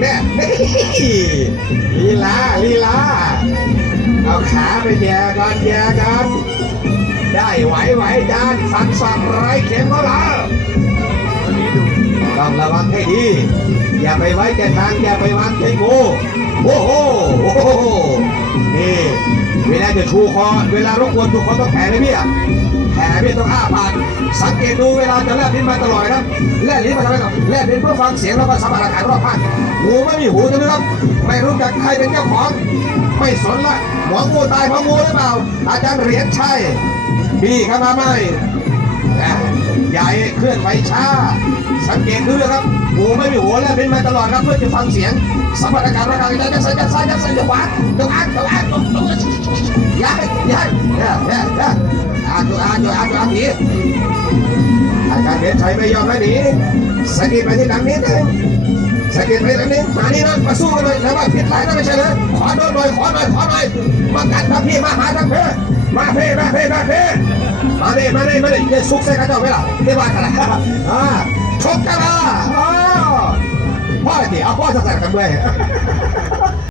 แน่ยลีลาลีลาเอาขาไปแย่กันแย่กันได้ไหวไหวจานสันสับไรเข็มก็แล้ววันนี้ดูต้องระวังให้ดี อย่าไปไว้ใจทางอย่าไปวางใจงูโอ้โหโอ้โหนี่เวลาจะชูคอเวลารบกวนทุกคนต้องแผ่ไม่เบี้ยแผ่ไม่ เบี้ยต้องอ้าปากสังเกตดูเวลาจะแลบลิ้นมาตลอดนะครับแลบลิ้นมาทำไมครับแลบลิ้นเพื่อฟังเสียงแล้วก็สัมผัสอากาศรอบข้างงูไม่มีหูใช่ไหมครับไม่รู้จักใครเป็นเจ้าของ ไม่สนละหัวงูตายเพราะงูหรือเปล่า อาจารย์เหรียญชัยบี้เข้ามาไหมนะใหญ่เคลื่อนไหวช้า สังเกตดูนะครับหูไม่มีหัวแล้วเป็นมาตลอดครับเพื่อจะฟังเสียงสัมผัสอากาศร่างกายจะสั่นจะสั่นจะสั่นจะหวานจะอ่านจะอ่านจะย้ายย้ายย้ายย้ายย้า ยอ่านจะอ่านจะอ่านจะอ่านหนีอาจารย์เดชชัยไม่ยอมให้หนีสะกิดไปที่หลังนิดนึงสะกิดไปหลังนี้มานี่นะมาสู้กันเลยแล้วว่าผิดหลายนะไม่ใช่เลยขอโดนหน่อยขอหน่อยขอหน่อยมากัดทัพพี่มาหาทัพเพ่มาเพ่มาเพ่มาเพ่มาเลยมาเลยมาเลยเนี่ยซุกใส่กระจกไว้ล่ะไม่ว่ากันละอ่าชกกันละอ๋อพ่อเดี๋ยวเอาพ่อจะใส่กันด้วย